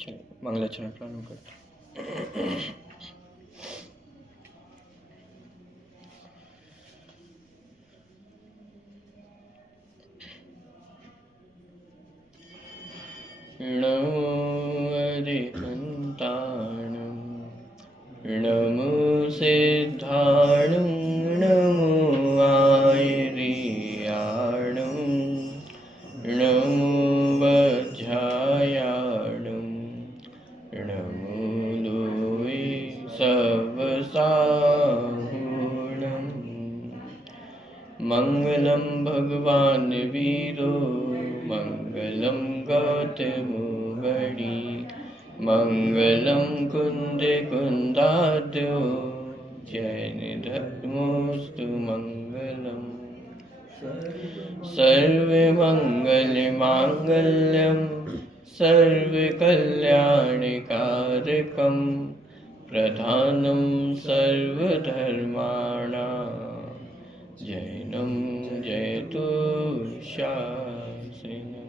चलो मंगलाचरण प्रारंभ करते। नमो अरिहन्ताणं नमो सिद्धाणं नमो आयर्याणं नमो वज्रायाणं नमो लोये सवसाहुणं मङ्गलं भगवान् वीरो मङ्गलं गौतमोऽवडी मङ्गलं कुन्दे कुन्दाद्यो जैनधर्मोऽस्तु मङ्गलम् सर्वमङ्गलमाङ्गल्यं सर्वकल्याणकारकं प्रधानं सर्वधर्माणां जैनं जयतु शासनम्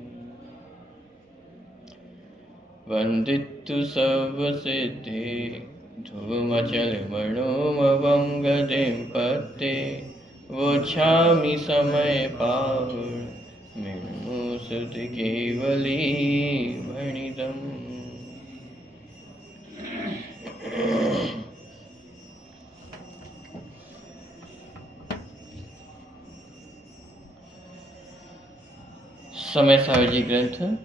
वन्दितु सर्वसिद्धे धूमचलमणोमवं गतिं पत्ते वोच्छामि समयपावुर् मृण्मोऽसुति केवली भणितम्। समय सावजी ग्रंथ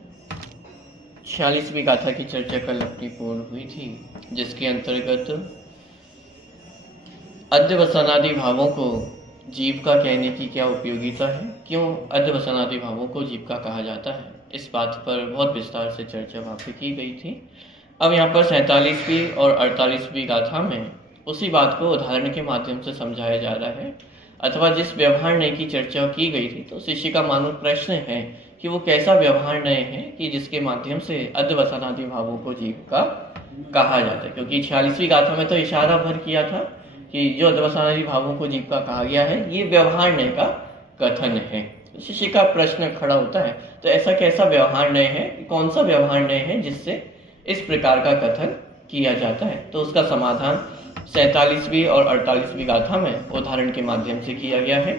46वीं गाथा की चर्चा कल अपनी पूर्ण हुई थी, जिसके अंतर्गत अध्यवसानादि भावों को जीविका कहने की क्या उपयोगिता है, क्यों अध्यवसानादि भावों को जीविका कहा जाता है, इस बात पर बहुत विस्तार से चर्चा वहाँ पे की गई थी। अब यहाँ पर 47वीं और 48वीं गाथा में उसी बात को उदाहरण के माध्यम से समझाया जा रहा है, अथवा जिस व्यवहार नय की चर्चा की गई थी, तो शिष्य का मानव प्रश्न है कि वो कैसा व्यवहार नय है कि जिसके माध्यम से अध्यवसानादि भावों को जीविका कहा जाता है। क्योंकि 46वीं गाथा में तो इशारा भर किया था कि जो अध्यवसानादि भावों को जीविका कहा गया है, ये व्यवहार नय का कथन है। शिष्य का प्रश्न खड़ा होता है, तो ऐसा कैसा व्यवहार नय है, कौन सा व्यवहार नय है जिससे इस प्रकार का कथन किया जाता है। तो उसका समाधान 47वीं और 48वीं गाथा में उदाहरण के माध्यम से किया गया है।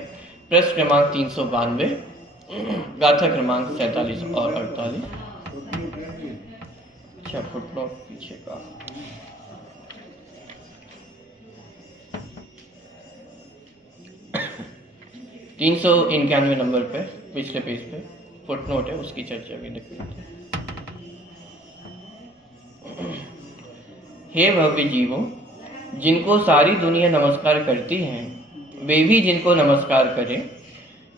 प्रश्न क्रमांक 392, गाथा क्रमांक 47 और 48। अच्छा, फुटनोट पीछे का 391 नंबर पे पिछले पेज पे फुटनोट है, उसकी चर्चा भी देख लेते हैं। हे भव्य जीवों, जिनको सारी दुनिया नमस्कार करती है, वे भी जिनको नमस्कार करें।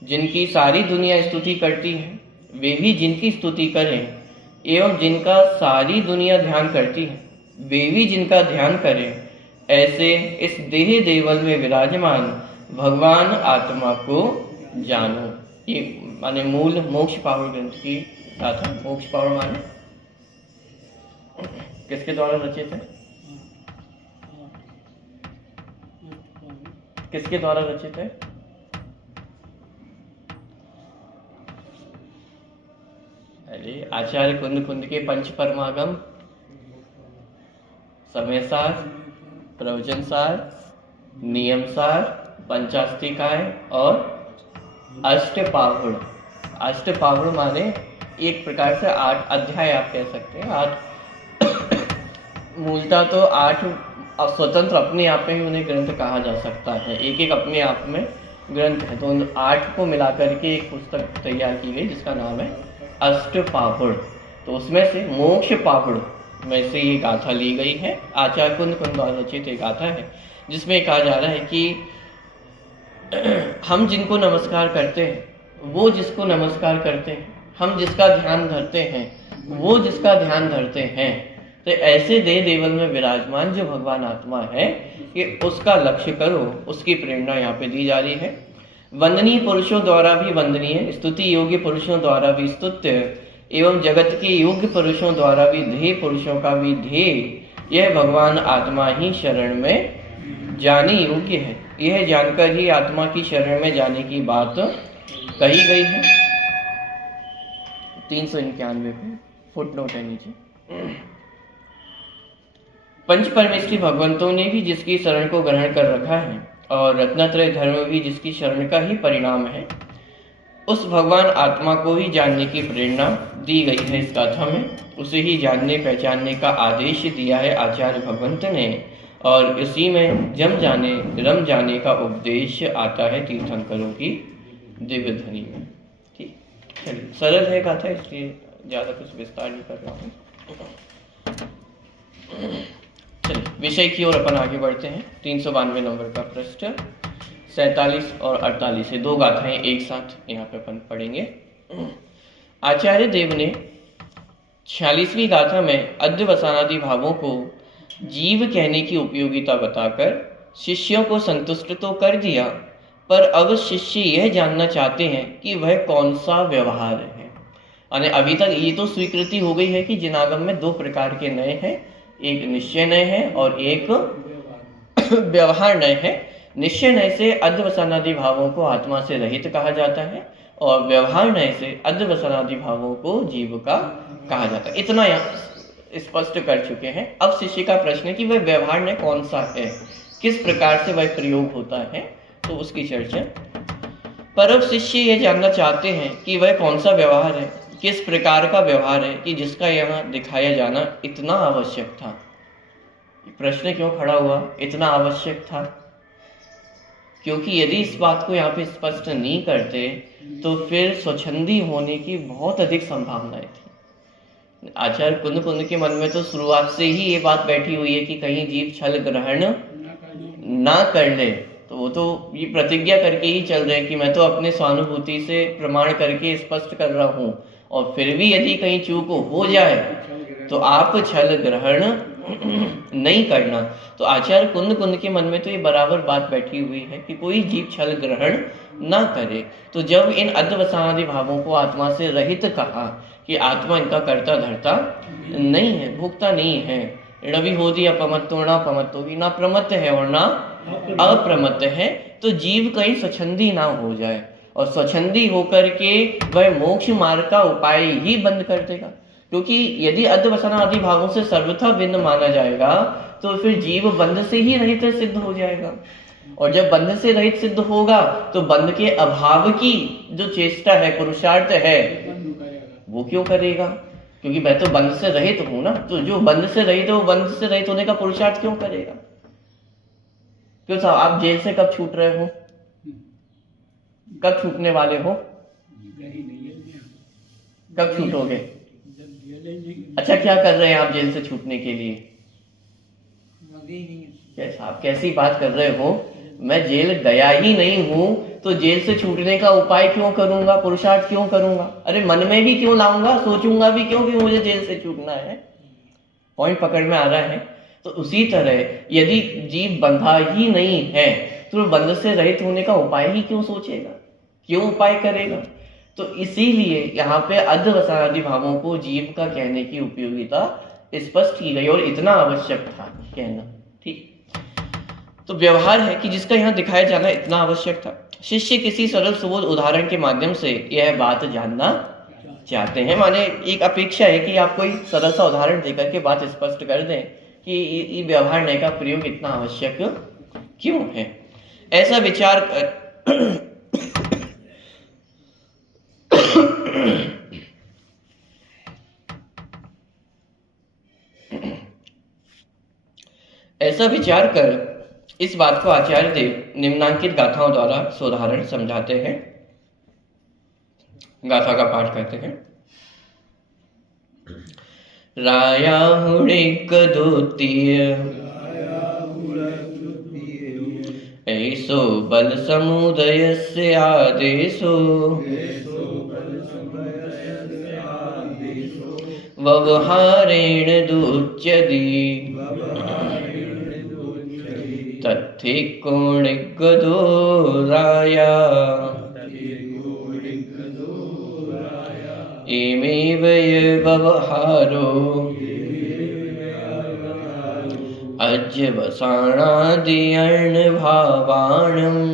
जिनकी सारी दुनिया स्तुति करती है, वे भी जिनकी स्तुति करें। एवं जिनका सारी दुनिया ध्यान करती है, वे भी जिनका ध्यान करें। ऐसे इस देह देवल में विराजमान भगवान आत्मा को जानो। ये माने मूल मोक्ष पावड़ ग्रंथ की गाथा। मोक्ष पावड़ माने किसके द्वारा रचित है? किसके द्वारा रचित है? अरे आचार्य कुंद कुंद के पंच परमागम, समय सार, प्रवचन सार, नियम सार, पंचास्तिकाय और अष्टपाहुड़। अष्टपाहुड़ माने एक प्रकार से 8 अध्याय आप कह सकते हैं। 8 मूलतः तो 8 स्वतंत्र अपने आप में ही उन्हें ग्रंथ कहा जा सकता है। एक एक अपने आप में ग्रंथ है, तो उन 8 को मिलाकर के एक पुस्तक तैयार की गई जिसका नाम है अष्टपाहुड़। तो उसमें से मोक्ष पाहुड़ में से ये गाथा ली गई है। आचार्य कुंद कुंद द्वारा रचित एक गाथा है, जिसमें कहा जा रहा है कि हम जिनको नमस्कार करते हैं, वो जिसको नमस्कार करते हैं, हम जिसका ध्यान धरते हैं, वो जिसका ध्यान धरते हैं। तो ऐसे देह देवल में विराजमान जो भगवान आत्मा है, कि उसका लक्ष्य करो, उसकी प्रेरणा यहाँ पे दी जा रही है। वंदनीय पुरुषों द्वारा भी वंदनीय, स्तुति योग्य पुरुषों द्वारा भी स्तुत्य, एवं जगत के योग्य पुरुषों द्वारा भी ध्येय पुरुषों का भी ध्येय, यह भगवान आत्मा ही शरण में जाने योग्य है। यह जानकर ही आत्मा की शरण में जाने की बात कही गई है। 391 पे फुटनोट है नीचे। पंच परमेष्ठी भगवंतों ने भी जिसकी शरण को ग्रहण कर रखा है और रत्नत्रय धर्म भी जिसकी शरण का ही परिणाम है, उस भगवान आत्मा को ही जानने की प्रेरणा दी गई है इस गाथा में। उसे ही जानने पहचानने का आदेश दिया है आचार्य भगवंत ने, और इसी में जम जाने रम जाने का उपदेश आता है तीर्थंकरों की दिव्य ध्वनि में। ठीक, चलिए, सरल है गाथा, इसलिए ज़्यादा कुछ विस्तार नहीं कर रहा हूँ। चलिए विषय की ओर अपन आगे बढ़ते हैं। 392 नंबर का पृष्ठ 47 और 48 से 2 गाथाएं एक साथ यहाँ पे अपन पढ़ेंगे। आचार्य देव ने 46वीं गाथा में अध्यवसानादि भावों को जीव कहने की उपयोगिता बताकर शिष्यों को संतुष्ट तो कर दिया, पर अब शिष्य यह जानना चाहते हैं कि वह कौन सा व्यवहार है। यानी अभी तक ये तो स्वीकृति हो गई है कि जिनागम में 2 प्रकार के नए हैं, एक निश्चय नय है और एक व्यवहार नय है। निश्चय नय से अध्यवसानादि भावों को आत्मा से रहित कहा जाता है और व्यवहार नय से अध्यवसानादि भावों को जीव का कहा जाता है। इतना यहाँ स्पष्ट कर चुके हैं। अब शिष्य का प्रश्न है कि वह व्यवहार नय कौन सा है, किस प्रकार से वह प्रयोग होता है, तो उसकी चर्चा। पर अब शिष्य यह जानना चाहते हैं कि वह कौन सा व्यवहार है, किस प्रकार का व्यवहार है कि जिसका यहाँ दिखाया जाना इतना आवश्यक था। प्रश्न क्यों खड़ा हुआ, इतना आवश्यक था? क्योंकि यदि इस बात को यहाँ पे स्पष्ट नहीं करते तो फिर स्वच्छंदी होने की बहुत अधिक संभावनाएं थी। आचार्य कुंद कुंद के मन में तो शुरुआत से ही ये बात बैठी हुई है कि कहीं जीव छल ग्रहण ना कर ले, तो वो तो ये प्रतिज्ञा करके ही चल रहे हैं कि मैं तो अपने स्वानुभूति से प्रमाण करके स्पष्ट कर रहा हूँ, और फिर भी यदि कहीं चूक हो जाए तो आप छल ग्रहण नहीं करना। तो आचार्य कुंद कुंद के मन में तो ये बराबर बात बैठी हुई है कि कोई जीव छल ग्रहण ना करे। तो जब इन अध्यवसानादि भावों को आत्मा से रहित कहा कि आत्मा इनका कर्ता धर्ता नहीं है, भोक्ता नहीं है, रवि होदी अपमत्तो ना अपमत्तो की, ना प्रमत्त है और ना अप्रमत्त है, तो जीव कहीं स्वच्छंदी ना हो जाए और स्वच्छंदी होकर के वह मोक्ष मार्ग का उपाय ही बंद कर देगा। क्योंकि यदि अध्यवसानादि भावों से सर्वथा भिन्न माना जाएगा तो फिर जीव बंध से ही रहित सिद्ध हो जाएगा, और जब बंध से रहित सिद्ध होगा तो बंध के अभाव की जो चेष्टा है, पुरुषार्थ है, वो क्यों करेगा? क्योंकि मैं तो बंध से रहित हूं ना, तो जो बंध से रहित है वो बंध से रहित होने का पुरुषार्थ क्यों करेगा? क्यों साहब, आप जेल से कब छूट रहे हो, कब छूटने वाले हो, कब छूटोगे? अच्छा, क्या कर रहे हैं आप जेल से छूटने के लिए? कैसा, आप कैसी बात कर रहे हो? मैं जेल गया ही नहीं हूं तो जेल से छूटने का उपाय क्यों करूंगा, पुरुषार्थ क्यों करूंगा? अरे मन में भी क्यों लाऊंगा, सोचूंगा भी क्यों कि मुझे जेल से छूटना है? पॉइंट पकड़ में आ रहा है? तो उसी तरह यदि जीव बंधा ही नहीं है तो बंध से रहित होने का उपाय ही क्यों सोचेगा, क्यों उपाय करेगा? तो इसीलिए यहाँ पे अध्यवसानादि भावों को जीव का कहने की उपयोगिता स्पष्ट की गई और इतना आवश्यक था कहना। ठीक, तो व्यवहार है कि जिसका यहाँ दिखाया जाना इतना आवश्यक था। शिष्य किसी सरल सुबोध उदाहरण के माध्यम से यह बात जानना चाहते हैं। माने एक अपेक्षा है कि आप कोई सरल सा उदाहरण देकर के बात स्पष्ट कर दें कि ये व्यवहार नय का प्रयोग इतना आवश्यक क्यों है। ऐसा विचार ऐसा विचार कर इस बात को आचार्य देव निम्नांकित गाथाओं द्वारा सोदाहरण समझाते हैं। गाथा का पाठ करते हैं। राया हुणिक द्वितीय ऐसो बल समुदयस्य आदेशो व्यवहारेण दुच्यते तत्थिकोणिगदो राया इमेव व्यवहारो अध्यवसानाद्यर्णभावाणम्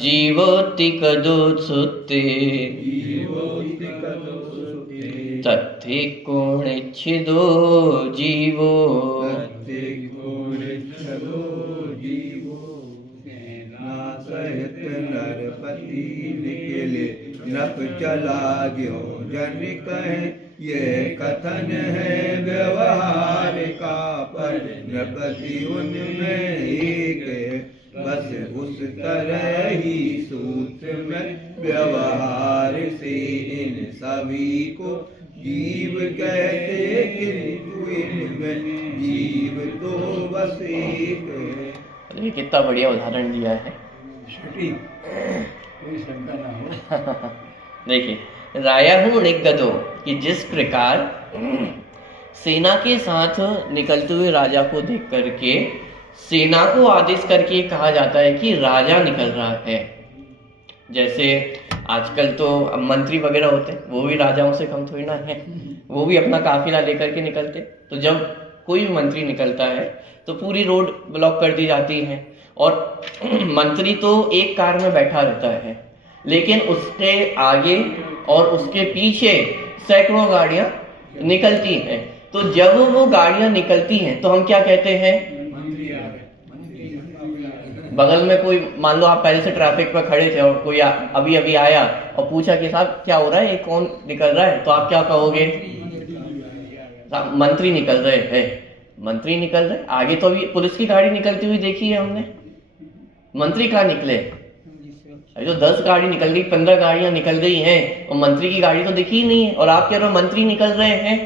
जीवोत्तिकदोत्सुते तत्थे कोणिच्छिदो जीवो सहित नरपति निकले नप चला ग्यो जन कहे ये कथन है व्यवहार का पर नृपति उनमें एक बस उस तरह ही सूत्र में व्यवहार से इन सभी को जीव कहते किंतु इनमें जीव तो बस एक है। ये कितना बढ़िया उदाहरण दिया है। कोई शंका ना हो। देखिए राया हूँ गदो कि जिस प्रकार सेना के साथ निकलते हुए राजा को देख करके सेना को आदेश करके कहा जाता है कि राजा निकल रहा है। जैसे आजकल तो मंत्री वगैरह होते हैं, वो भी राजाओं से कम थोड़ी ना है, वो भी अपना काफिला लेकर के निकलते। तो जब कोई भी मंत्री निकलता है तो पूरी रोड ब्लॉक कर दी जाती है और मंत्री तो एक कार में बैठा रहता है, लेकिन उसके आगे और उसके पीछे सैकड़ों गाड़ियां निकलती हैं। तो जब वो गाड़ियां निकलती हैं तो हम क्या कहते हैं, बगल में कोई, मान लो आप पहले से ट्रैफिक पर खड़े थे और कोई अभी अभी आया और पूछा कि साहब क्या हो रहा है, ये कौन निकल रहा है, तो आप क्या कहोगे, मंत्री निकल रहे हैं। मंत्री निकल रहे, आगे तो अभी पुलिस की गाड़ी निकलती हुई देखी है हमने, मंत्री कहाँ निकले? अभी तो 10 गाड़ी निकल गई, 15 गाड़ियां निकल गई हैं और मंत्री की गाड़ी तो दिखी ही नहीं है। और आप कह रहे हो मंत्री निकल रहे हैं,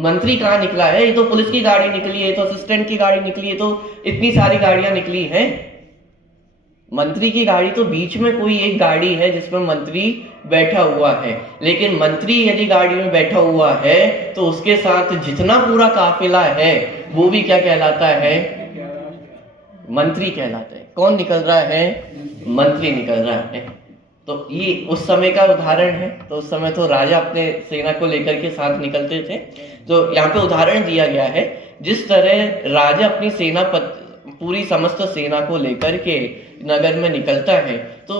मंत्री कहाँ निकला है? ये तो पुलिस की गाड़ी निकली है, तो असिस्टेंट की गाड़ी निकली है, तो इतनी सारी गाड़ियां निकली हैं। मंत्री की गाड़ी तो बीच में कोई एक गाड़ी है जिसमें मंत्री बैठा हुआ है, लेकिन मंत्री यदि गाड़ी में बैठा हुआ है तो उसके साथ जितना पूरा काफिला है वो भी क्या कहलाता है, मंत्री कहलाता है। कौन निकल रहा है? मंत्री निकल रहा है। तो ये उस समय का उदाहरण है। तो उस समय तो राजा अपने सेना को लेकर के साथ निकलते थे। तो यहाँ पे उदाहरण दिया गया है, जिस तरह राजा अपनी सेना पूरी समस्त सेना को लेकर के नगर में निकलता है, तो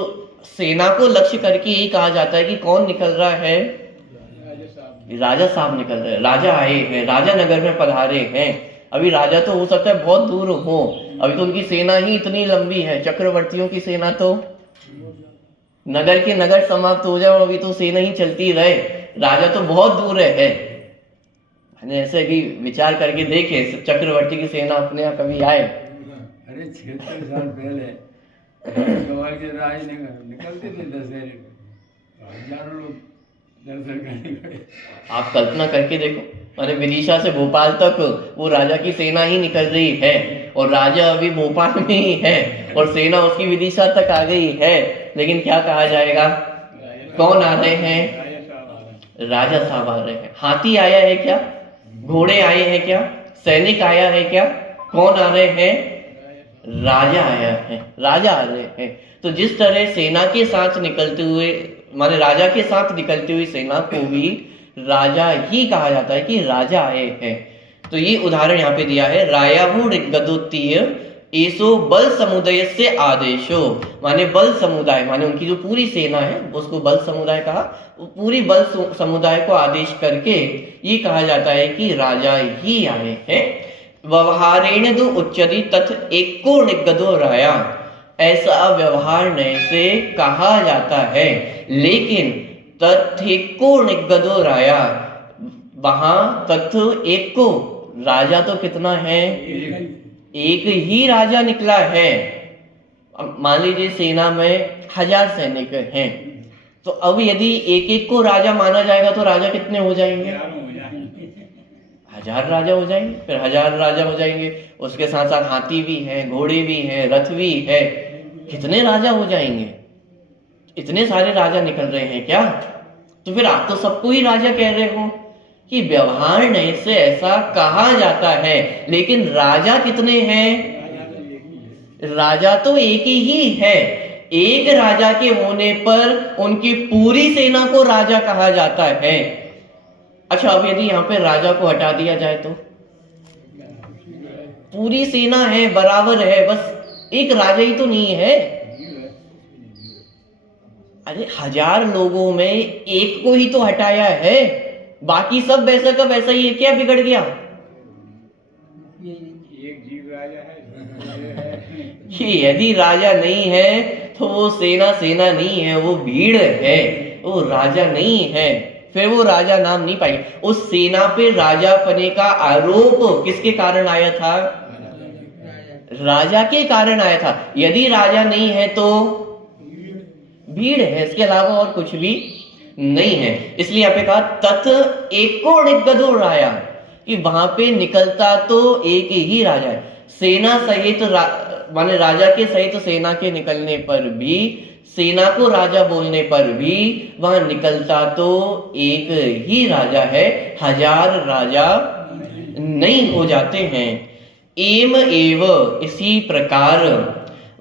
सेना को लक्ष्य करके यही कहा जाता है कि कौन निकल रहा है, राजा साहब निकल रहे हैं, राजा आए हैं, राजा नगर में पधारे हैं। अभी राजा तो हो सकता है बहुत दूर हो, अभी तो उनकी सेना ही इतनी लंबी है, चक्रवर्तियों की सेना तो नगर के नगर समाप्त हो जाए, अभी तो सेना ही चलती रहे, राजा तो बहुत दूर है। ऐसे भी विचार करके देखे, चक्रवर्ती की सेना अपने यहाँ कभी आए, अरे 76 साल पहले गवाल के राज निकलते थे दशहरे में, हजारों लोग दर्शन करने गए। आप कल्पना करके देखो, माने विदिशा से भोपाल तक वो राजा की सेना ही निकल रही है और राजा अभी भोपाल में ही है और सेना उसकी विदिशा तक आ गई है, लेकिन क्या कहा जाएगा, कौन आ रहे हैं, राजा साहब आ रहे हैं। हाथी आया है क्या, घोड़े आए हैं क्या, सैनिक आया है क्या, कौन आ रहे हैं, राजा आया है, राजा आ रहे हैं। तो जिस तरह सेना के साथ निकलते हुए, माने राजा के साथ निकलती हुई सेना को भी राजा ही कहा जाता है कि राजा आए हैं। तो ये उदाहरण यहाँ पे दिया है, रायाहु ऋग्गदोत्तीय एसो बल समुदाय से आदेशो, माने बल समुदाय, माने उनकी जो पूरी सेना है उसको बल समुदाय कहा, पूरी बल समुदाय को आदेश करके ये कहा जाता है कि राजा ही आए हैं। व्यवहारेण दो उच्चति तथ एको निगदो राया, ऐसा व्यवहार नए से कहा जाता है, लेकिन तथेको निगदो राया, वहां तथ एको, राजा तो कितना है, एक ही राजा निकला है। मान लीजिए सेना में 1000 सैनिक हैं, तो अब यदि एक एक को राजा माना जाएगा तो राजा कितने हो जाएंगे, 1000 राजा हो जाएंगे, फिर 1000 राजा हो जाएंगे, उसके साथ साथ हाथी भी है, घोड़े भी है, रथ भी है, कितने राजा हो जाएंगे, इतने सारे राजा निकल रहे हैं क्या? तो फिर आप तो सबको ही राजा कह रहे हो कि व्यवहार नहीं से ऐसा कहा जाता है, लेकिन राजा कितने हैं, राजा तो एक ही है। एक राजा के होने पर उनकी पूरी सेना को राजा कहा जाता है। अच्छा, अब यदि यहाँ पे राजा को हटा दिया जाए तो पूरी सेना है, बराबर है, बस एक राजा ही तो नहीं है। अरे 1000 लोगों में एक को ही तो हटाया है, बाकी सब वैसा का वैसा ही है, क्या बिगड़ गया? एक जीव राजा है। कि यदि राजा नहीं है तो वो सेना सेना नहीं है, वो भीड़ है, वो राजा नहीं है, फिर वो राजा नाम नहीं पाएगी। उस सेना पे राजा पने का आरोप किसके कारण आया था? राजा के कारण आया था। यदि राजा नहीं है तो भीड़ है, इसके अलावा और कुछ भी नहीं है। इसलिए यहाँ पे कहा तत् एको निगदो राया, कि वहां पे निकलता तो एक ही राजा है। सेना सहित माने राजा के सहित सेना के निकलने पर भी, सेना को राजा बोलने पर भी वहां निकलता तो एक ही राजा है, हजार राजा नहीं हो जाते हैं। एम एव इसी प्रकार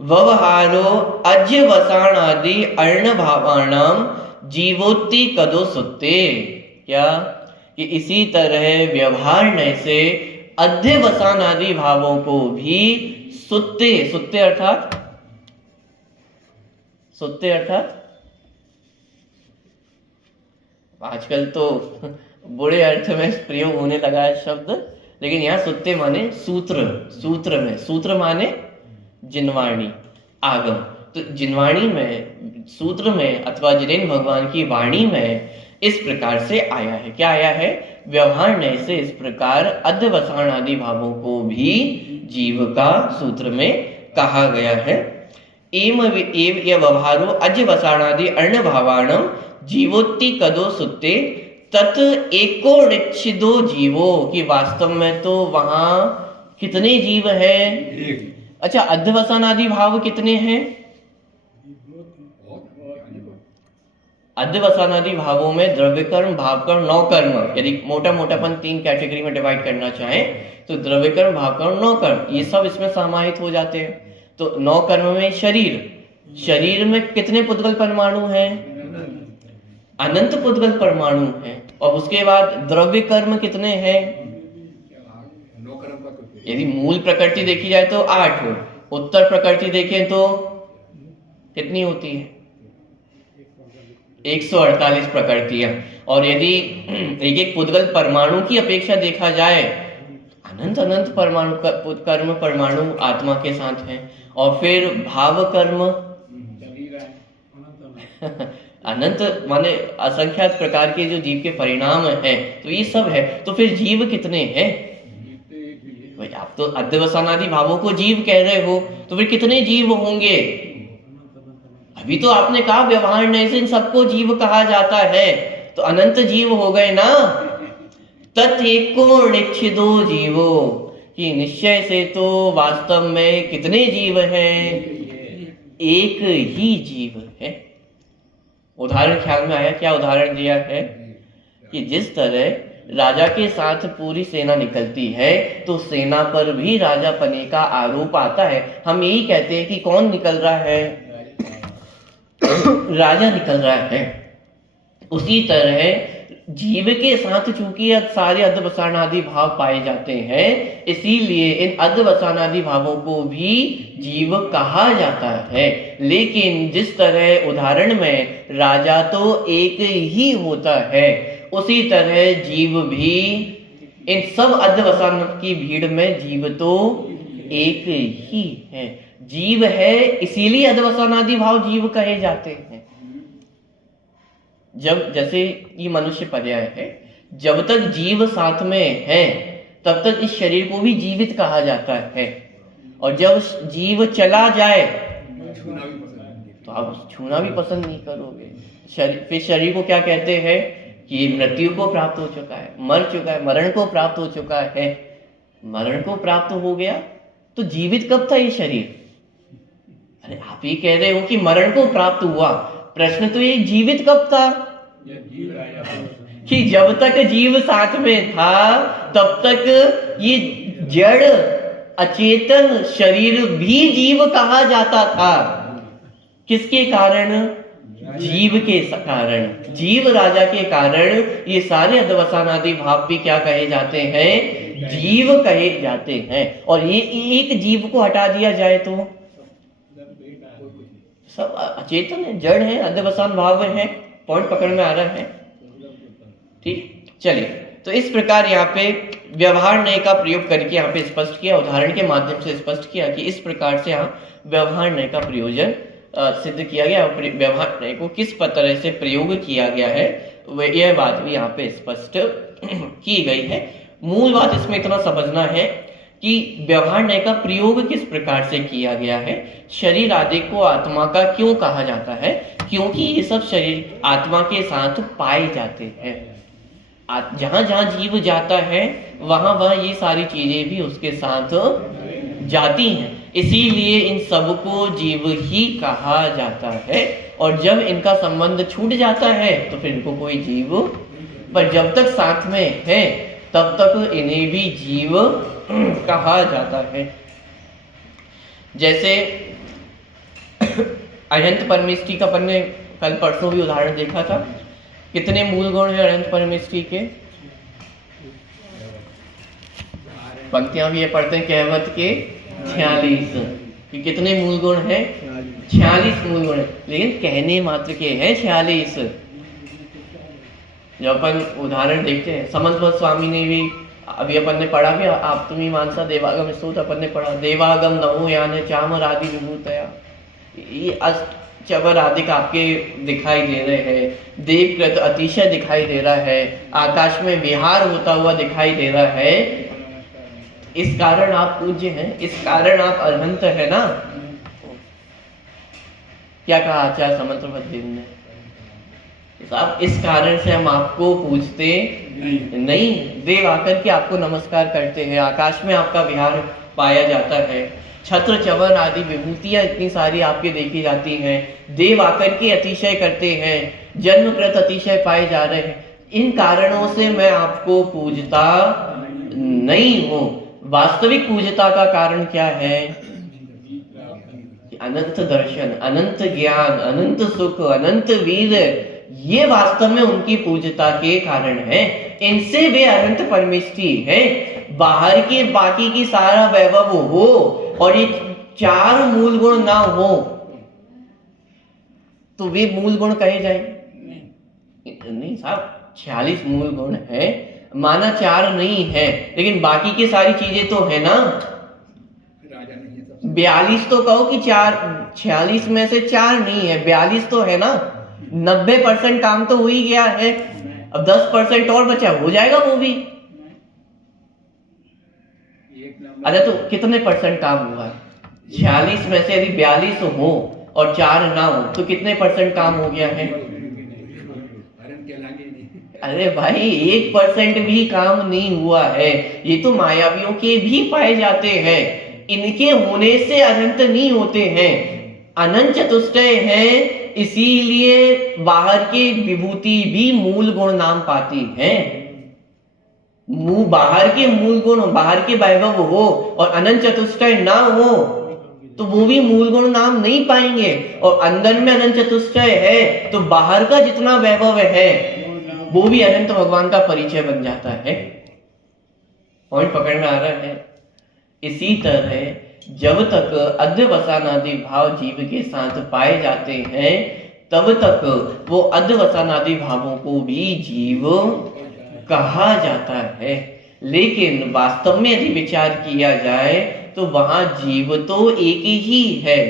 व्यवहारो अज्यवसाण आदि अर्ण भावाणाम जीवोत्ति कदो सुत्ते, क्या कि इसी तरह व्यवहार से अध्यवसान आदि भावों को भी सुत्ते, सुत्ते अर्थात आजकल तो बुरे अर्थ में प्रयोग होने लगा है शब्द, लेकिन यहाँ सुत्ते माने सूत्र, सूत्र में, सूत्र माने जिनवाणी आगम। तो जिनवाणी में, सूत्र में अथवा जिनेन्द्र भगवान की वाणी में इस प्रकार से आया है। क्या आया है? व्यवहार नय से इस प्रकार अध्यवसाण आदि भावों को भी जीव का सूत्र में कहा गया है। एम व्यवहारो अध्यवसाणादि अर्ण भावाणम जीवोत्ति कदो सुत्ते तत् एको निच्छिदो जीवो, कि वास्तव में तो वहां कितने जीव है? अच्छा, अध्यवसान आदि भाव कितने हैं? अध्यवसानादि भावों में द्रव्य कर्म, भाव कर्म, नौ कर्म, यदि मोटा मोटापन 3 कैटेगरी में डिवाइड करना चाहें तो द्रव्य कर्म, भाव कर्म, नौ कर्म, ये सब इसमें समाहित हो जाते हैं। तो 9 कर्म में शरीर, शरीर में कितने पुद्गल परमाणु हैं? अनंत पुद्गल परमाणु हैं। और उसके बाद द्रव्य कर्म कितने हैं? यदि मूल प्रकृति देखी जाए तो 8 हो, उत्तर प्रकृति देखें तो कितनी होती है? 148 प्रकृतियां। और यदि एक एक पुद्गल परमाणु की अपेक्षा देखा जाए, अनंत अनंत परमाणु कर्म परमाणु आत्मा के साथ हैं। और फिर भाव कर्म अनंत माने असंख्यात प्रकार के जो जीव के परिणाम हैं, तो ये सब है। तो फिर जीव कितने हैं? भाई आप तो अध्यवसानादि भावों को जीव कह रहे हो, तो फिर कितने जीव होंगे? अभी तो आपने कहा व्यवहार नहीं से इन सबको जीव कहा जाता है, तो अनंत जीव हो गए ना। तत् एको निच्छिदो जीवो, कि निश्चय से तो वास्तव में कितने जीव हैं? एक ही जीव है। उदाहरण ख्याल में आया? क्या उदाहरण दिया है? कि जिस तरह राजा के साथ पूरी सेना निकलती है तो सेना पर भी राजा पने का आरोप आता है। हम यही कहते हैं कि कौन निकल रहा है? राजा निकल रहा है। उसी तरह जीव के साथ चूंकि सारे अध्यवसानादि भाव पाए जाते हैं, इसीलिए इन अध्यवसानादि भावों को भी जीव कहा जाता है। लेकिन जिस तरह उदाहरण में राजा तो एक ही होता है, उसी तरह जीव भी इन सब अध्यवसान की भीड़ में जीव तो एक ही है। जीव है, इसीलिए अध्यवसानादि भाव जीव कहे जाते हैं। जब जैसे ये मनुष्य पर्याय है, जब तक जीव साथ में है तब तक इस शरीर को भी जीवित कहा जाता है। और जब जीव चला जाए तो आप छूना भी पसंद नहीं करोगे। फिर शरीर को क्या कहते हैं? कि मृत्यु को प्राप्त हो चुका है, मर चुका है, मरण को प्राप्त हो चुका है। मरण को प्राप्त हो गया तो जीवित कब था ये शरीर? अरे आप ही कह रहे हो कि मरण को प्राप्त हुआ, प्रश्न तो ये जीवित कब था? कि जब तक जीव साथ में था तब तक ये जड़ अचेतन शरीर भी जीव कहा जाता था। किसके कारण? जीव के कारण, जीव राजा के कारण ये सारे अध्यवसानादि भाव भी क्या कहे जाते हैं? जीव कहे जाते हैं। और ये एक जीव को हटा दिया जाए तो सब अचेतन है, जड़ है, अध्यवसान भाव है। पॉइंट पकड़ में आ रहा है? ठीक। चलिए, तो इस प्रकार यहाँ पे व्यवहार नय का प्रयोग करके यहाँ पे स्पष्ट किया, उदाहरण के माध्यम से स्पष्ट किया कि इस प्रकार से यहाँ व्यवहार नय का प्रयोजन सिद्ध किया गया। व्यवहार नय को किस तरह से प्रयोग किया गया है यह बात भी यहाँ पे स्पष्ट की गई है। मूल बात इसमें इतना समझना है कि व्यवहार नय का प्रयोग किस प्रकार से किया गया है। शरीर आदि को आत्मा का क्यों कहा जाता है? क्योंकि ये सब शरीर आत्मा के साथ पाए जाते हैं। जहां जहां जीव जाता है वहां वहां ये सारी चीजें भी उसके साथ जाती हैं, इसीलिए इन सबको जीव ही कहा जाता है। और जब इनका संबंध छूट जाता है तो फिर इनको कोई जीव, पर जब तक साथ में है तब तक इन्हें भी जीव कहा जाता है। जैसे अनंत परमेष्टि का अपन ने कल परसों भी उदाहरण देखा था। कितने मूल गुण है अनंत परमेष्टि के? पंक्तियां भी ये पढ़ते हैं कहवत के 46। कितने मूल गुण है? 46 मूल गुण है, लेकिन कहने मात्र के हैं 46। जब अपन उदाहरण देखते हैं, समन्त स्वामी ने भी अभी अपन ने पढ़ा भी, आप तुम्ही मानसा देवागम स्तोत्र अपन ने पढ़ा, देवागम नमो यान चामर आदि विभूतया, ये अष्ट चबर आदि आपके दिखाई दे रहे हैं। देवकृत अतिशय दिखाई दे रहा है, आकाश में विहार होता हुआ दिखाई दे रहा है। इस कारण आप पूज्य हैं, इस कारण आप अनंत है ना। क्या कहा आचार्य समंत देव ने? साहब इस कारण से हम आपको पूजते नहीं, देव आकर के आपको नमस्कार करते हैं, आकाश में आपका विहार पाया जाता है, छत्र चवन आदि विभूतियां इतनी सारी आपके देखी जाती हैं, देव आकर के अतिशय करते हैं, जन्मकृत अतिशय पाए जा रहे हैं। इन कारणों से मैं आपको पूजता नहीं हूं। वास्तविक पूजता का कारण क्या है? अनंत दर्शन, अनंत ज्ञान, अनंत सुख, अनंत वीर, ये वास्तव में उनकी पूजता के कारण है। इनसे वे अनंत परमेष्टि है। बाहर के बाकी की सारा वैभव हो और ये 4 मूल गुण ना हो तो वे मूल गुण कहे जाएंगे? नहीं साहब, 46 मूल गुण है, माना 4 नहीं है, लेकिन बाकी की सारी चीजें तो है ना। 42 तो कहो कि 46 में से 4 नहीं है, 42 तो है ना। 90% काम तो हो ही गया है, अब 10% और बचा, हो जाएगा वो भी। अच्छा तो कितने परसेंट काम हुआ? 46 में से यदि 42 हो और 4 ना हो तो कितने परसेंट काम हो गया है? अरे भाई 1% भी काम नहीं हुआ है। ये तो मायावियों के भी पाए जाते हैं, इनके होने से अनंत नहीं होते हैं। अनंत चतुष्टय है, इसीलिए बाहर की विभूति भी मूल गुण नाम पाती है। बाहर के मूल गुण, बाहर के वैभव हो और अनंत चतुष्टय ना हो तो वो भी मूल गुण नाम नहीं पाएंगे। और अंदर में अनंत चतुष्टय है तो बाहर का जितना वैभव है वो भी अनंत भगवान का परिचय बन जाता है। पॉइंट पकड़ में आ रहा है? इसी तरह जब तक अध्यवसानादि भाव जीव के साथ पाए जाते हैं तब तक वो अध्यवसानादि भावों को भी जीव कहा जाता है। लेकिन वास्तव में यदि विचार किया जाए तो वहां जीव तो एक ही है,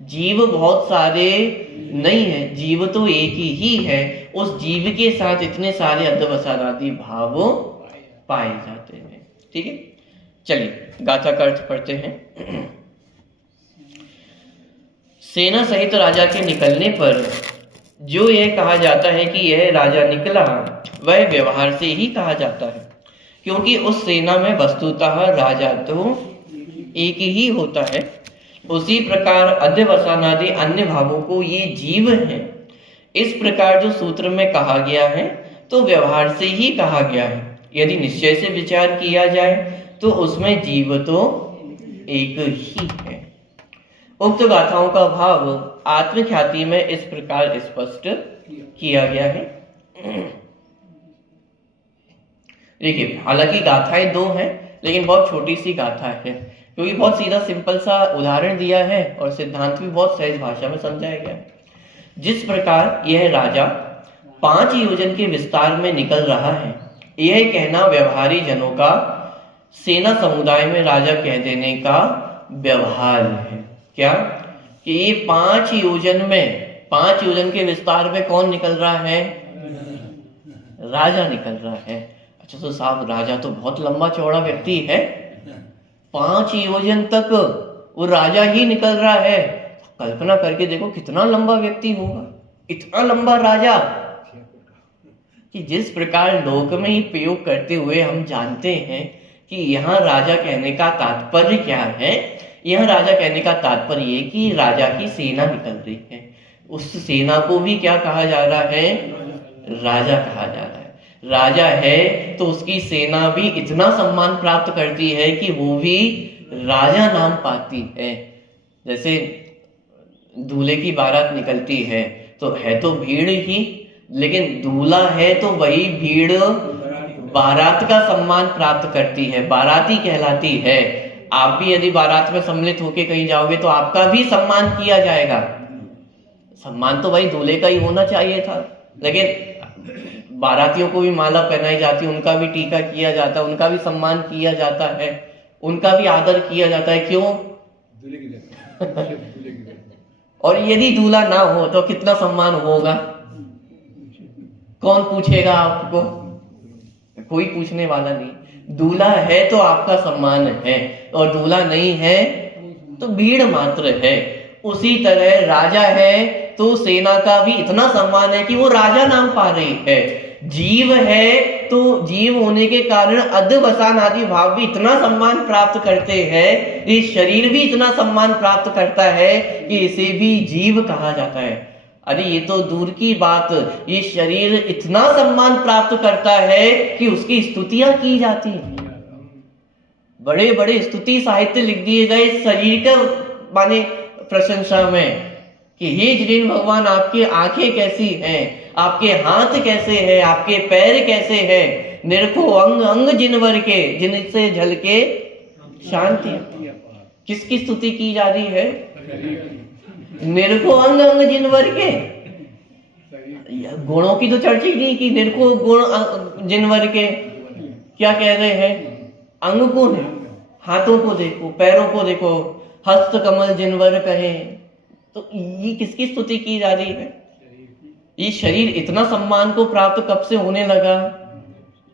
जीव बहुत सारे नहीं है, जीव तो एक ही है। उस जीव के साथ इतने सारे अध्यवसानादि भाव पाए जाते हैं। ठीक है, चलिए गाथा का अर्थ पढ़ते हैं। सेना सहित राजा के निकलने पर जो यह कहा जाता है कि यह राजा निकला, वह व्यवहार से ही कहा जाता है, क्योंकि उस सेना में वस्तुतः राजा तो एक ही होता है। उसी प्रकार अध्यवसानादि अन्य भावों को ये जीव है। इस प्रकार जो सूत्र में कहा गया है तो व्यवहार से ही कहा गया है। यदि निश्चय से विचार किया जाए तो उसमें जीव तो एक ही है। उक्त गाथाओं का भाव आत्मख्याति में इस प्रकार स्पष्ट किया गया है। देखिए, हालांकि गाथाएं 2 हैं लेकिन बहुत छोटी सी गाथा है, क्योंकि बहुत सीधा सिंपल सा उदाहरण दिया है और सिद्धांत भी बहुत सहज भाषा में समझाया गया है। जिस प्रकार यह राजा 5 योजन के विस्तार में निकल रहा है यह कहना व्यवहारी जनों का सेना समुदाय में राजा कह देने का व्यवहार है। क्या कि ये 5 योजन के विस्तार में कौन निकल रहा है? राजा निकल रहा है। अच्छा तो साहब राजा तो बहुत लंबा चौड़ा व्यक्ति है, 5 योजन तक वो राजा ही निकल रहा है। कल्पना करके देखो कितना लंबा व्यक्ति होगा, इतना लंबा राजा, कि जिस प्रकार लोक में ही प्रयोग करते हुए हम जानते हैं कि यहाँ राजा कहने का तात्पर्य क्या है। यह राजा कहने का तात्पर्य ये कि राजा की सेना निकल रही है, उस सेना को भी क्या कहा जा रहा है? राजा कहा जा रहा है। राजा है तो उसकी सेना भी इतना सम्मान प्राप्त करती है कि वो भी राजा नाम पाती है। जैसे दूल्हे की बारात निकलती है तो है तो भीड़ ही, लेकिन दूल्हा है तो वही भीड़ बारात का सम्मान प्राप्त करती है, बाराती कहलाती है। आप भी यदि बारात में सम्मिलित होके कहीं जाओगे तो आपका भी सम्मान किया जाएगा। सम्मान तो भाई दूल्हे का ही होना चाहिए था, लेकिन बारातियों को भी माला पहनाई जाती है, उनका भी टीका किया जाता है, उनका भी सम्मान किया जाता है, उनका भी आदर किया जाता है। क्यों? और यदि दूल्हा ना हो तो कितना सम्मान होगा? कौन पूछेगा आपको? कोई पूछने वाला नहीं। दूल्हा है तो आपका सम्मान है, और दूल्हा नहीं है तो भीड़ मात्र है। उसी तरह राजा है तो सेना का भी इतना सम्मान है कि वो राजा नाम पा रही है। जीव है तो जीव होने के कारण अध्यवसान आदि भाव भी इतना सम्मान प्राप्त करते हैं, ये शरीर भी इतना सम्मान प्राप्त करता है कि इसे भी जीव कहा जाता है। अरे ये तो दूर की बात, ये शरीर इतना सम्मान प्राप्त करता है कि उसकी स्तुतियां की जाती हैं। बड़े बड़े स्तुति साहित्य लिख दिए गए शरीर का माने प्रशंसा में कि हे जिन भगवान आपकी आंखें कैसी हैं, आपके हाथ कैसे हैं, आपके पैर कैसे हैं, निरखो अंग अंग जिनवर के, जिनसे झलके शांति। किसकी स्तुति की जा रही है? निरखो अंग अंग जिनवर के। गुणों की तो चर्चा ही नहीं की, निरखो गुण जिनवर के। क्या कह रहे हैं? अंग को है, हाथों को देखो, पैरों को देखो, हस्त कमल जिनवर कहे। तो ये किसकी स्तुति की जा रही है? ये शरीर इतना सम्मान को प्राप्त कब से होने लगा?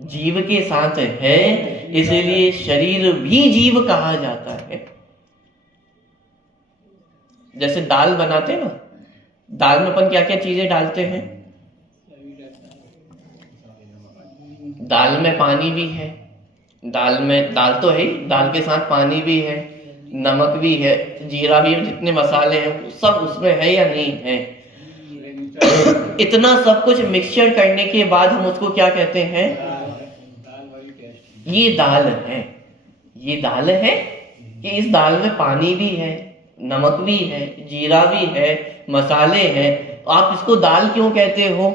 जीव के साथ है, इसलिए शरीर भी जीव कहा जाता है। जैसे दाल बनाते हैं ना, दाल में अपन क्या क्या चीजें डालते हैं? दाल में पानी भी है, दाल तो है, दाल के साथ पानी भी है, नमक भी है, जीरा भी है, जितने मसाले हैं सब उसमें है या नहीं है? इतना सब कुछ मिक्सचर करने के बाद हम उसको क्या कहते हैं? ये दाल है। ये दाल है कि इस दाल में पानी भी है, नमक भी है, जीरा भी है, मसाले हैं। आप इसको दाल क्यों कहते हो?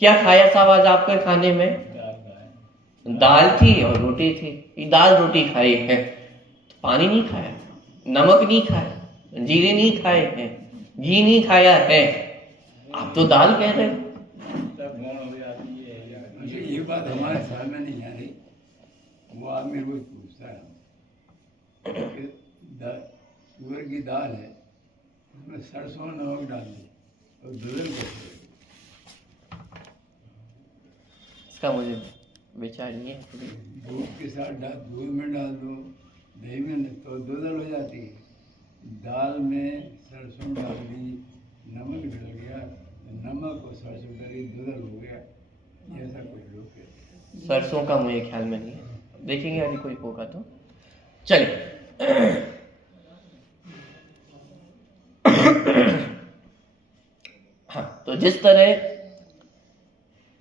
क्या खाया साहब आज आपके खाने में? दाल थी और रोटी थी। दाल रोटी खाई है, पानी नहीं खाया, नमक नहीं खाया, जीरे नहीं खाए हैं, घी नहीं खाया है, आप तो दाल कह रहे हो। ये बात हमारे साल में नहीं आ रही। वो आदमी रोज पूछता है, तुअर की दाल है, उसमें सरसों नमक डाल दे और दूध कैसे? इसका मुझे विचार नहीं है। दूध के साथ दूध में डाल दो, दही में तो दूधल हो जाती है। दाल में सरसों डाल दी, नमक डल गया, नमक और सरसों डली, दूधल हो गया। ऐसा कुछ लोग कहते हैं। सरसों का मुझे ख्याल में नहीं है, देखेंगे यदि कोई होगा तो। चलिए हाँ, तो जिस तरह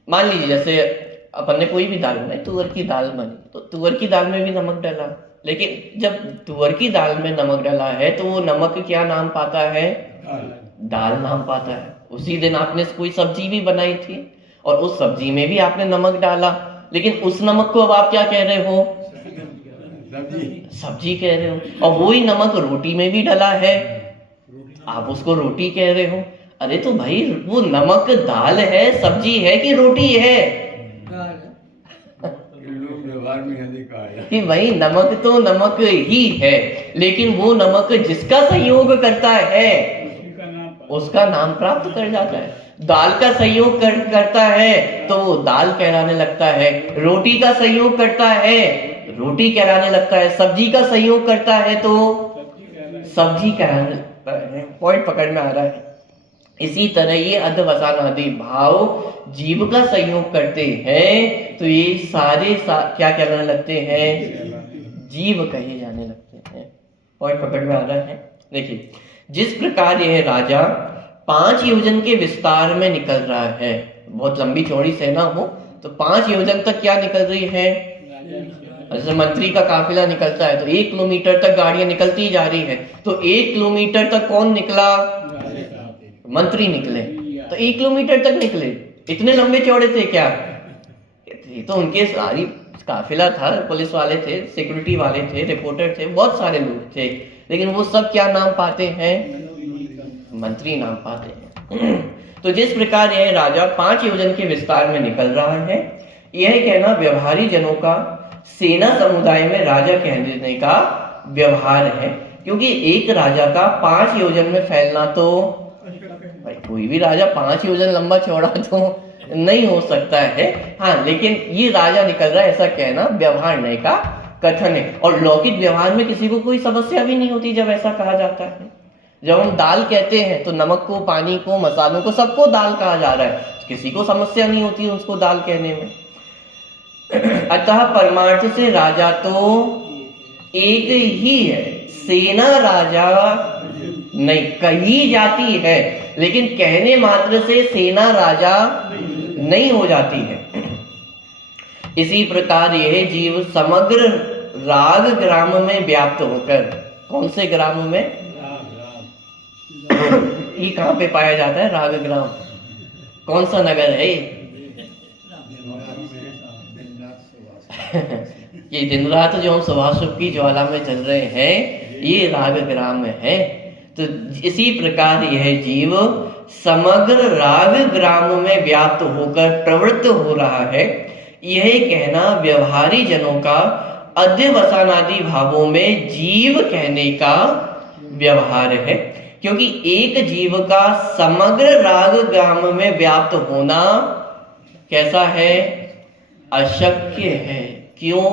मान लीजिए जैसे अपन ने कोई भी दाल बनाई, तुअर की दाल बनी, तो तुअर की दाल में भी नमक डाला, लेकिन जब तुअर की दाल में नमक डाला है तो वो नमक क्या नाम पाता है? दाल नाम पाता है। उसी दिन आपने कोई सब्जी भी बनाई थी और उस सब्जी में भी आपने नमक डाला, लेकिन उस नमक को अब आप क्या कह रहे हो? सब्जी कह रहे हो। और वही नमक रोटी में भी डला है, आप उसको रोटी कह रहे हो। अरे तो भाई वो नमक दाल है, सब्जी है कि रोटी है? धर्म अधिकार कि भाई नमक तो नमक ही है, लेकिन वो नमक जिसका संयोग करता है उसका नाम प्राप्त कर जाता है। दाल का संयोग करता है तो वो दाल कहलाने लगता है, रोटी का संयोग करता है रोटी कहलाने लगता है, सब्जी का संयोग करता है तो सब्जी कहलाने लगता है। पॉइंट पकड़ में आ रहा है। इसी तरह ये अध्यवसान आदि भाव जीव का संयोग करते हैं तो ये सारे क्या कहलाने लगते हैं? जीव कहे जाने लगते हैं। पॉइंट पकड़ में आ रहा है। देखिए, जिस प्रकार यह राजा 5 योजन के विस्तार में निकल रहा है, बहुत लंबी चौड़ी सेना हो तो 5 योजन तक क्या निकल रही है? जैसे मंत्री का काफिला निकलता है तो 1 किलोमीटर तक गाड़ियां निकलती जा रही है, तो 1 किलोमीटर तक कौन निकला? मंत्री निकले, तो 1 किलोमीटर तक निकले। इतने लंबे चौड़े थे क्या? तो उनके सारी काफिला था, पुलिस वाले थे, सिक्योरिटी वाले थे, रिपोर्टर थे, बहुत सारे लोग थे, लेकिन वो सब क्या नाम पाते हैं? मंत्री नाम पाते हैं। तो जिस प्रकार यह राजा 5 योजन के विस्तार में निकल रहा है, यह कहना व्यवहारी जनों का सेना समुदाय में राजा कहने का व्यवहार है, क्योंकि एक राजा का 5 योजन में फैलना तो भाई कोई भी राजा 5 योजन लंबा चौड़ा तो नहीं हो सकता है। हाँ, लेकिन ये राजा निकल रहा है ऐसा कहना व्यवहार नहीं का कथन है। और लौकिक व्यवहार में किसी को कोई समस्या भी नहीं होती जब ऐसा कहा जाता है। जब हम दाल कहते हैं तो नमक को, पानी को, मसालों को, सबको दाल कहा जा रहा है, किसी को समस्या नहीं होती उसको दाल कहने में। अतः परमार्थ से राजा तो एक ही है, सेना राजा नहीं कही जाती है, लेकिन कहने मात्र से सेना राजा नहीं हो जाती है। इसी प्रकार यह जीव समग्र राग ग्राम में व्याप्त होकर, कौन से ग्राम में? ये कहाँ पे पाया जाता है राग ग्राम? कौन सा नगर है ये दिन रात जो हम सुभाषुभ की ज्वाला में चल रहे हैं, ये राग ग्राम में है। तो इसी प्रकार यह जीव समग्र राग ग्राम में व्याप्त होकर प्रवृत्त हो रहा है। यह कहना व्यवहारी जनों का अध्यवसानादि भावों में जीव कहने का व्यवहार है, क्योंकि एक जीव का समग्र राग ग्राम में व्याप्त होना कैसा है? अशक्य है। क्यों?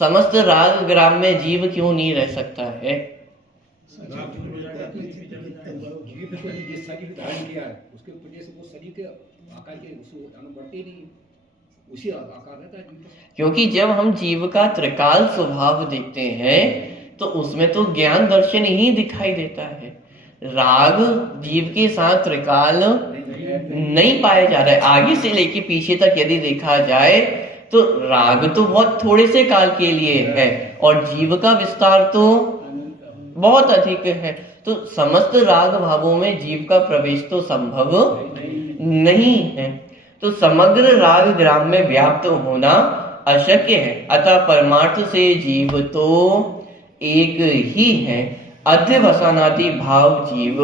समस्त राग ग्राम में जीव क्यों नहीं रह सकता है? क्योंकि जब हम जीव का त्रिकाल स्वभाव देखते हैं तो उसमें तो ज्ञान दर्शन ही दिखाई देता है। राग जीव के साथ त्रिकाल नहीं पाया जा रहा है। आगे से लेके पीछे तक यदि देखा जाए तो राग तो बहुत थोड़े से काल के लिए है और जीव का विस्तार तो बहुत अधिक है। तो समस्त राग भावों में जीव का प्रवेश तो संभव नहीं है। तो समग्र राग ग्राम में व्याप्त होना अशक्य है। अतः परमार्थ से जीव तो एक ही है, अध्यवसानादि भाव जीव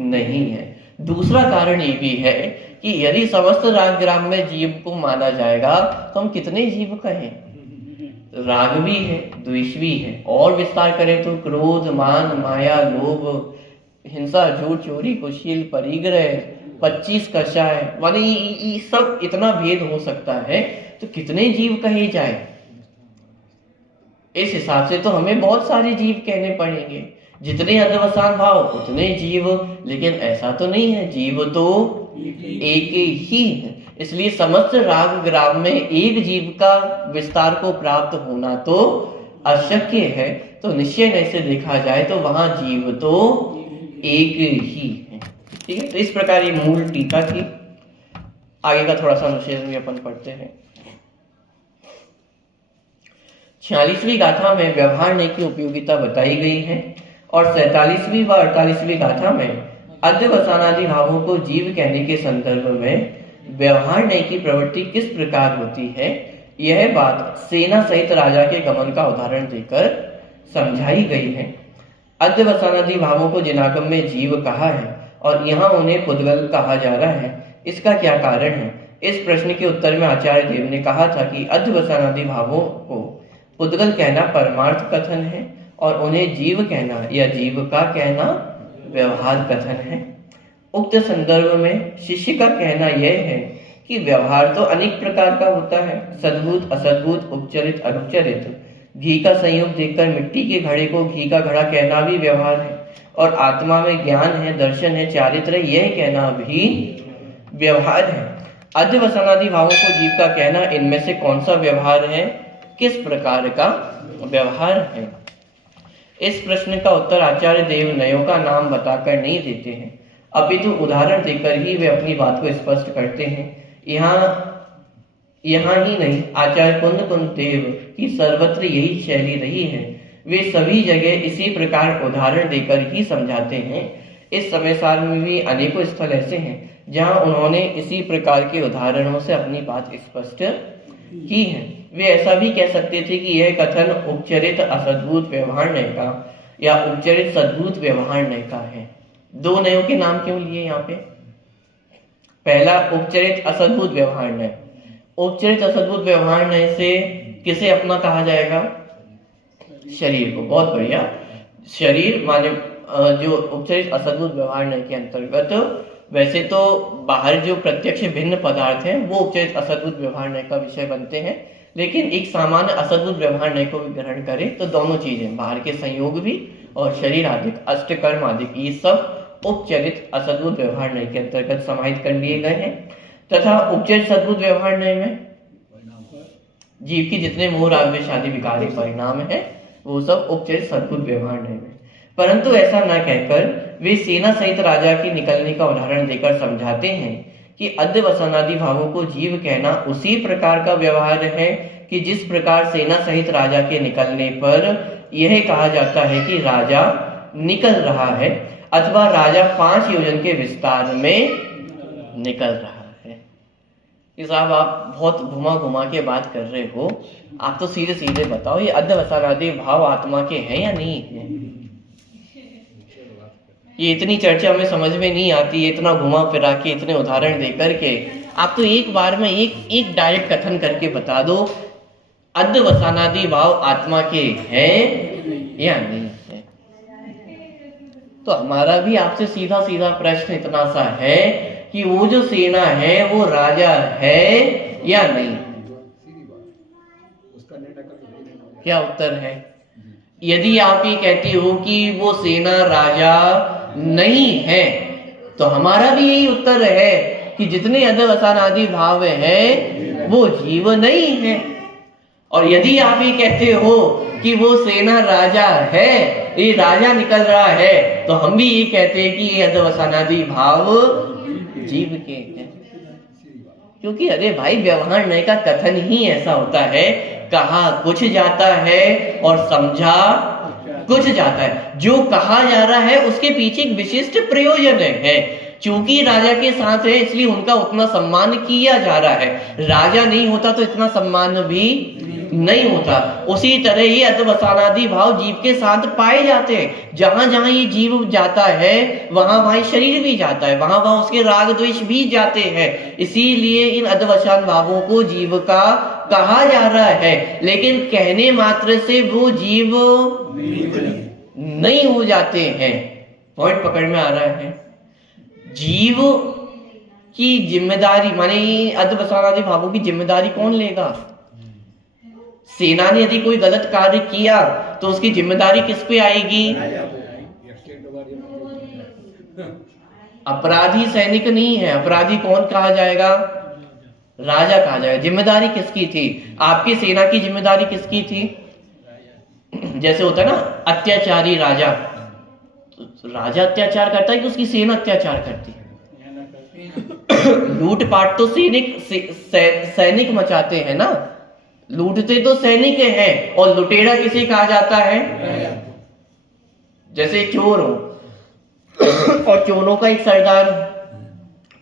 नहीं है। दूसरा कारण ये भी है कि यदि समस्त राग ग्राम में जीव को माना जाएगा तो हम कितने जीव कहें? राग भी है, द्वेष भी है, और विस्तार करें तो क्रोध, मान, माया, लोभ, हिंसा, झूठ, चोरी, कुशील, परिग्रह, 25 कषाय, माने ये सब इतना भेद हो सकता है। तो कितने जीव कहे जाए? इस हिसाब से तो हमें बहुत सारे जीव कहने पड़ेंगे। जितने अध्यवसान भाव उतने जीव, लेकिन ऐसा तो नहीं है। जीव तो एक ही है। इसलिए समस्त राग ग्राम में एक जीव का विस्तार को प्राप्त होना तो अशक्य है। तो निश्चय से देखा जाए तो वहां जीव तो एक ही है। ठीक है, तो इस प्रकार ये मूल टीका थी। आगे का थोड़ा सा अनुच्छेद भी अपन पढ़ते हैं। 46वीं गाथा में व्यवहार नय की उपयोगिता बताई गई है और 47वीं व 48वीं गाथा में अध्यवसानादि भावों को जीव कहने के संदर्भ में व्यवहार नय की प्रवृत्ति किस प्रकार होती है, यह बात सेना सहित राजा के गमन का उदाहरण देकर समझाई गई है। अध्यवसानादि भावों को जिनागम में जीव कहा है और यहाँ उन्हें पुद्गल कहा जा रहा है। इसका क्या कारण है? इस प्रश्न के उत्तर में आचार्य देव ने कहा था कि अध्यवसानादि भावों को पुद्गल कहना परमार्थ कथन है और उन्हें जीव कहना या जीविका कहना व्यवहार कथन है। उक्त संदर्भ में शिष्य का कहना यह है कि व्यवहार तो अनेक प्रकार का होता है, सद्भूत, असद्भूत, उपचरित, अनुपचरित। घी का संयोग देखकर मिट्टी के घड़े को घी का घड़ा कहना भी व्यवहार है, और आत्मा में ज्ञान है, दर्शन है, चारित्र है, यह कहना भी व्यवहार है। अध्यवसानादि भावों को जीव का कहना इनमें से कौन सा व्यवहार है, किस प्रकार का व्यवहार है? इस प्रश्न का उत्तर आचार्य देव नयों का नाम बताकर नहीं देते हैं, अपितु उदाहरण देकर ही वे अपनी बात को स्पष्ट करते हैं। यहाँ ही नहीं, आचार्य कुंद देव की सर्वत्र यही शैली रही है। वे सभी जगह इसी प्रकार उदाहरण देकर ही समझाते हैं। इस समय सार में भी अनेकों स्थल ऐसे हैं जहां उन्होंने इसी प्रकार के उदाहरणों से अपनी बात स्पष्ट की है। वे ऐसा भी कह सकते थे कि यह कथन उपचरित असद्भुत व्यवहार नय का या उपचरित सद्भुत व्यवहार नय का है। दो नयों के नाम क्यों लिए यहाँ पे? पहला उपचरित असद्भुत व्यवहार नय। उपचरित असद्भुत व्यवहार नय से किसे अपना कहा जाएगा? शरीर को। बहुत बढ़िया। शरीर माने जो उपचरित असद्भुत व्यवहार नय के अंतर्गत, वैसे तो बाहर जो प्रत्यक्ष भिन्न पदार्थ हैं वो उपचरित असद्भुत व्यवहार नय का विषय बनते हैं, लेकिन एक सामान्य असद्भुत व्यवहार नय को भी ग्रहण करें तो दोनों चीजें, बाहर के संयोग भी और शरीर आदि, अष्टकर्म आदि, ये सब उपचरित असद्भुत व्यवहार नय के अंतर्गत समाहित कर लिए गए हैं। तथा उपचरित सद्भुत व्यवहार नय में जीव की जितने मोह राग द्वेष आदि विकारी परिणाम है वो सब उपचरित सद्भुत व्यवहार नय में। परंतु ऐसा न कहकर वे सेना सहित राजा की निकलने का उदाहरण देकर समझाते हैं कि अध्यवसानादि भावों को जीव कहना उसी प्रकार का व्यवहार है कि जिस प्रकार सेना सहित राजा के निकलने पर यह कहा जाता है कि राजा निकल रहा है, अथवा राजा 5 योजन के विस्तार में निकल रहा है। कि साहब आप बहुत घुमा घुमा के बात कर रहे हो, आप तो सीधे सीधे बताओ ये अध्यवसानादि भाव आत्मा के हैं या नहीं है? ये इतनी चर्चा में समझ में नहीं आती, इतना घुमा फिरा के इतने उदाहरण दे करके आप तो एक बार में एक डायरेक्ट कथन करके बता दो, अध्यवसानादि भाव आत्मा के हैं या नहीं है। तो हमारा भी आपसे सीधा सीधा प्रश्न इतना सा है कि वो जो सेना है वो राजा है या नहीं? क्या उत्तर है? यदि आप ये कहते हो कि वो सेना राजा नहीं है तो हमारा भी यही उत्तर है कि जितने अध्यवसानादि भाव है वो जीव नहीं है। और यदि आप ये कहते हो कि वो सेना राजा है, ये राजा निकल रहा है, तो हम भी ये कहते हैं कि ये अध्यवसानादि भाव जीव के हैं। क्योंकि अरे भाई व्यवहार नय का कथन ही ऐसा होता है, कहा कुछ जाता है और समझा कुछ जाता है। जो कहा जा रहा है उसके पीछे एक विशिष्ट प्रयोजन है। चूंकि राजा के साथ है इसलिए उनका उतना सम्मान किया जा रहा है, राजा नहीं होता तो इतना सम्मान भी नहीं होता। उसी तरह ये अध्यवसानादि भाव जीव के साथ पाए जाते हैं। जहां जहां ये जीव जाता है वहां वहां शरीर भी जाता है, वहां वहां उसके राग द्वेष भी जाते हैं। इसीलिए इन अध्यवसान भावों को जीव का कहा जा रहा है, लेकिन कहने मात्र से वो जीव नहीं हो जाते हैं। पॉइंट पकड़ में आ रहा है? जीव की जिम्मेदारी माने अध्यवसानादि भावों की जिम्मेदारी कौन लेगा? सेना ने यदि कोई गलत कार्य किया तो उसकी जिम्मेदारी किस पे आएगी? अपराधी सैनिक नहीं है, अपराधी कौन कहा जाएगा? राजा कहा जाएगा। जिम्मेदारी किसकी थी? आपकी सेना की जिम्मेदारी किसकी थी? जैसे होता है ना अत्याचारी राजा, तो राजा अत्याचार करता है कि उसकी सेना अत्याचार करती है? लूटपाट तो सैनिक मचाते हैं ना, लूटते तो सैनिक हैं। और लुटेरा किसे कहा जाता है? जैसे चोर हो और चोरों का एक सरदार,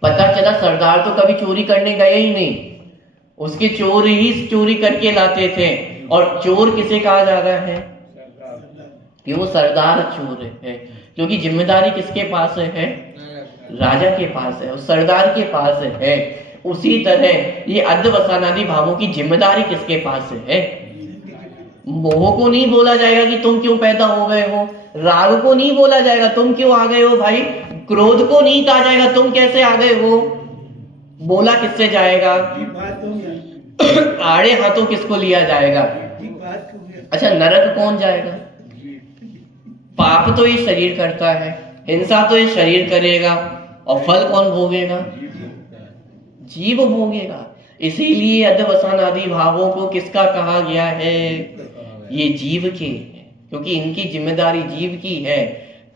पता चला सरदार तो कभी चोरी करने गए ही नहीं, उसके चोर ही चोरी करके लाते थे। और चोर किसे कहा जा रहा है? कि वो सरदार चोर है, क्योंकि जिम्मेदारी किसके पास है? राजा के पास है, उस सरदार के पास है। उसी तरह ये अध्यवसानादि भावों की जिम्मेदारी किसके पास है? मोह को नहीं बोला जाएगा कि तुम क्यों पैदा हो गए हो, राग को नहीं बोला जाएगा तुम क्यों आ गए हो भाई, क्रोध को नहीं कहा जाएगा तुम कैसे आ गए हो, बोला किससे जाएगा? आड़े हाथों किसको लिया जाएगा? अच्छा, नरक कौन जाएगा? पाप तो ये शरीर करता है, हिंसा तो ये शरीर करेगा, और फल कौन भोगेगा? जीव भोगेगा। इसीलिए अध्यवसानादि भावों को किसका कहा गया है? ये जीव के हैं, क्योंकि इनकी जिम्मेदारी जीव की है।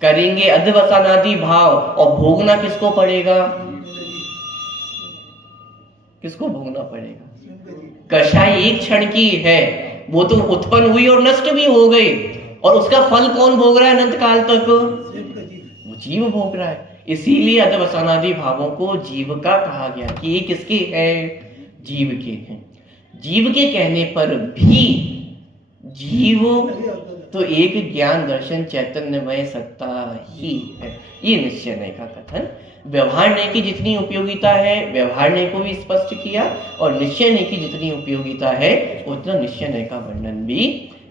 करेंगे अध्यवसानादि भाव, और भोगना किसको पड़ेगा? किसको भोगना पड़ेगा? कषाय एक क्षण की है, वो तो उत्पन्न हुई और नष्ट भी हो गई, और उसका फल कौन भोग रहा है अनंत काल तक? वो जीव भोग रहा है। इसीलिए अध्यवसानादि भावों को जीव का कहा गया कि ये किसके है? जीव के हैं। जीव के कहने पर भी जीव तो एक ज्ञान दर्शन चैतन्यमय सत्ता ही है, ये निश्चय नय का कथन। व्यवहार नय की जितनी उपयोगिता है व्यवहार नय को भी स्पष्ट किया, और निश्चय नय की जितनी उपयोगिता है उतना निश्चय नय का वर्णन भी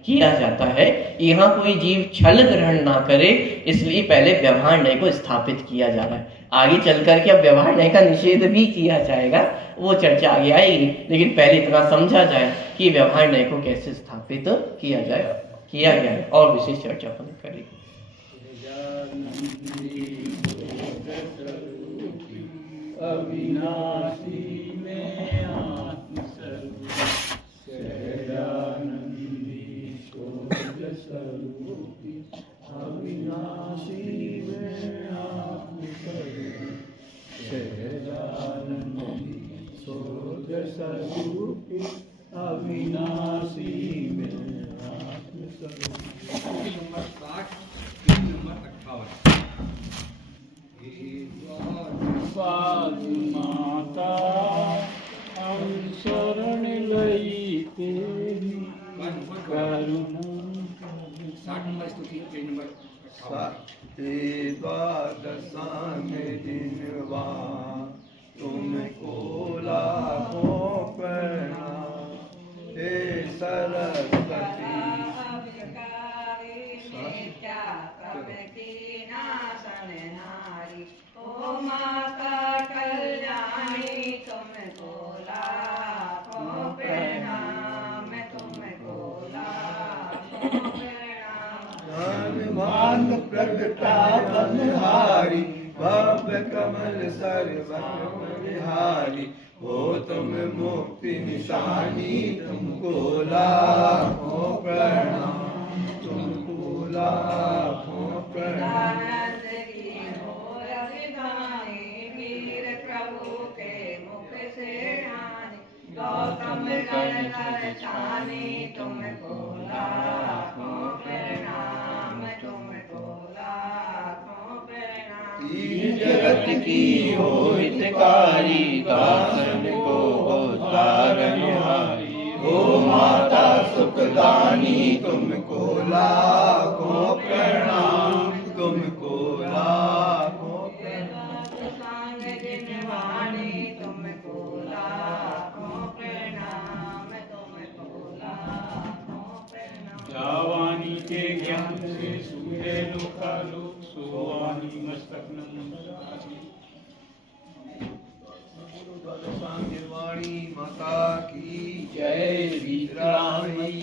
किया जाता है। यहाँ कोई जीव छल ग्रहण ना करे, इसलिए पहले व्यवहार नय को स्थापित किया जा रहा है। आगे चल करके अब व्यवहार नय का निषेध भी किया जाएगा, वो चर्चा आगे आएगी, लेकिन पहले इतना समझा जाए कि व्यवहार नय को कैसे स्थापित किया गया है, और विशेष चर्चा अपन करेंगे। अविनाशी में आत्मस्वरूप, सहजानंदी शोध स्वरूपी, अविनाशी में आत्मस्वरूप, सहजानंदी शोध स्वरूपी, अविनाशी में आत्मस्वरूप। Number 60, number 58। माता हम शरण लई तेरी करुणा। 60 नंबर स्तुति, पेज नंबर 58। तुमको लाखों प्रणाम हे सरस्वती। ओ माता कल्याणी तुमको लाखों प्रणाम, तुमको लाखों प्रणाम। धनवान प्रगटा बनहारी, भव्य कमल सर्वत्र विहारी, हो तुम मुक्ति निशानी, तुमको लाखों प्रणाम, तुमको लाखों प्रणाम। गौतम गण दर्शानी, तुमको लाखों प्रणाम, तुमको लाखों प्रणाम। जगत की हो हितकारी, दासन को हो तारनहारी, हो माता सुखदानी, तुमको लाखों प्रणाम, तुमको लाखों प्रणाम। सांग जिनवानी, तुमको लाखों प्रणाम, तुमको लाखों प्रणाम। जावानी के ज्ञान से सूर्य लोकालोक, सोवानी मस्तक नमस्कारी। वाणी माता की जय, विद्रामयी